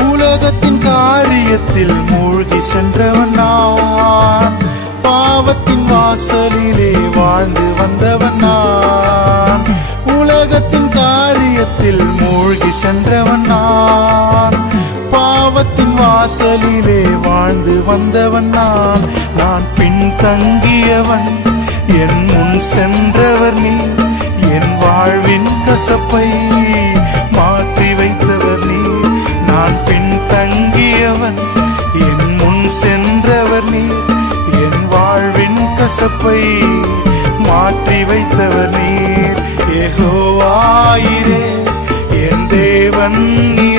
உலகத்தின் காரியத்தில் மூழ்கி சென்றவன் நான், பாவத்தின் வாசலிலே வாழ்ந்து வந்தவன் நான். உலகத்தின் காரியத்தில் மூழ்கி சென்றவன் நான், பாவத்தின் வாசலிலே வாழ்ந்து வந்தவன் நான். நான் பின்தங்கியவன், என் முன் சென்றவர் நீ, என் வாழ்வின் கசப்பை மாற்றி வைத்தவர் நீ. நான் பின்தங்கியவன், என் முன் சென்றவர் நீ, என் வாழ்வின் கசப்பை மாற்றி வைத்தவர் நீர். யெகோவாயிரே என் தேவன் நீ,